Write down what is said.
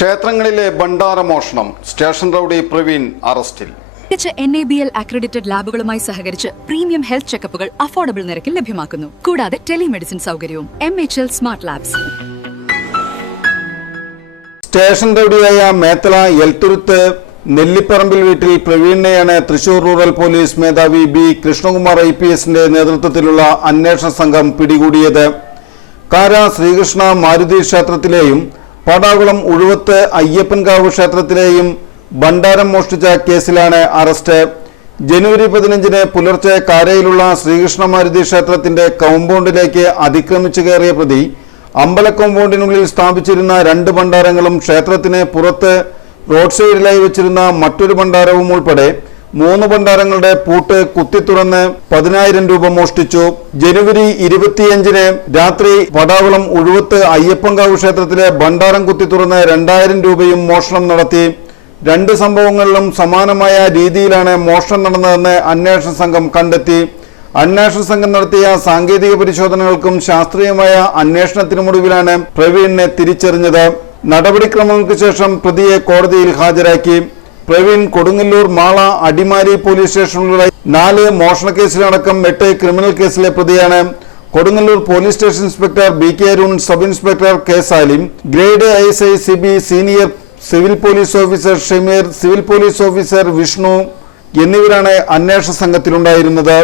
ക്ഷേത്രങ്ങളിലെ ഭണ്ഡാരമോഷണം station rowdy Praveen അറസ്റ്റിൽ. NABL accredited ലാബുകളുമായി സഹകരിച്ച് പ്രീമിയം ഹെൽത്ത് ചെക്കപ്പുകൾ അഫോർഡബിൾ നിരക്കിൽ ലഭ്യമാക്കുന്നു. കൂടാതെ ടെലിമെഡിസിൻ സൗകര്യവും. MHL smart labs. സ്റ്റേഷൻ റൌഡിയായ മേത്തല എൽത്തുരുത്ത് നെല്ലിപ്പറമ്പിൽ വീട്ടിൽ പ്രവീണിനെയാണ് തൃശൂർ റൂറൽ പോലീസ് മേധാവി ബി കൃഷ്ണകുമാർ IPSന്റെ നേതൃത്വത്തിലുള്ള അന്വേഷണ സംഘം പിടികൂടിയത്. കാര ശ്രീകൃഷ്ണ മാരുതി ക്ഷേത്രത്തിലെയും പാടാകുളം ഉഴുവത്ത് അയ്യപ്പൻകാവ് ക്ഷേത്രത്തിലെയും ഭണ്ഡാരം മോഷ്ടിച്ച കേസിലാണ് അറസ്റ്റ്. ജനുവരി 15 പുലർച്ചെ കാരയിലുള്ള ശ്രീകൃഷ്ണ മാരുതി ക്ഷേത്രത്തിന്റെ കോമ്പൗണ്ടിലേക്ക് അതിക്രമിച്ചു കയറിയ പ്രതി അമ്പല കോമ്പൗണ്ടിനുള്ളിൽ സ്ഥാപിച്ചിരുന്ന 2 ഭണ്ഡാരങ്ങളും ക്ഷേത്രത്തിന് പുറത്ത് റോഡ് സൈഡിലായി വെച്ചിരുന്ന മറ്റൊരു ഭണ്ഡാരവും ഉൾപ്പെടെ 3 ഭണ്ഡാരങ്ങളുടെ പൂട്ട് കുത്തിത്തുറന്ന് 10,000 രൂപ മോഷ്ടിച്ചു. ജനുവരി 25 രാത്രി പടാകുളം ഉഴുവത്ത് അയ്യപ്പൻകാവ് ക്ഷേത്രത്തിലെ ഭണ്ഡാരം കുത്തിത്തുറന്ന് 2,000 രൂപയും മോഷണം നടത്തി. 2 സംഭവങ്ങളിലും സമാനമായ രീതിയിലാണ് മോഷണം നടന്നതെന്ന് അന്വേഷണ സംഘം കണ്ടെത്തി. അന്വേഷണ സംഘം നടത്തിയ സാങ്കേതിക പരിശോധനകൾക്കും ശാസ്ത്രീയമായ അന്വേഷണത്തിനുമൊടുവിലാണ് പ്രവീണിനെ തിരിച്ചറിഞ്ഞത്. നടപടിക്രമങ്ങൾക്ക് ശേഷം പ്രതിയെ കോടതിയിൽ ഹാജരാക്കി. പ്രവീൺ കൊടുങ്ങല്ലൂർ മാള അടിമാലി പോലീസ് സ്റ്റേഷനുകളിലായി 4 മോഷണ കേസിലടക്കം 8 ക്രിമിനൽ കേസിലെ പ്രതിയാണ്. Kodungallur police station inspector BK Arun, sub inspector K Salim, grade ASI CB, senior civil police officer Shameer, civil police officer Vishnu എന്നിവരാണ് അന്വേഷണ സംഘത്തിലുണ്ടായിരുന്നത്.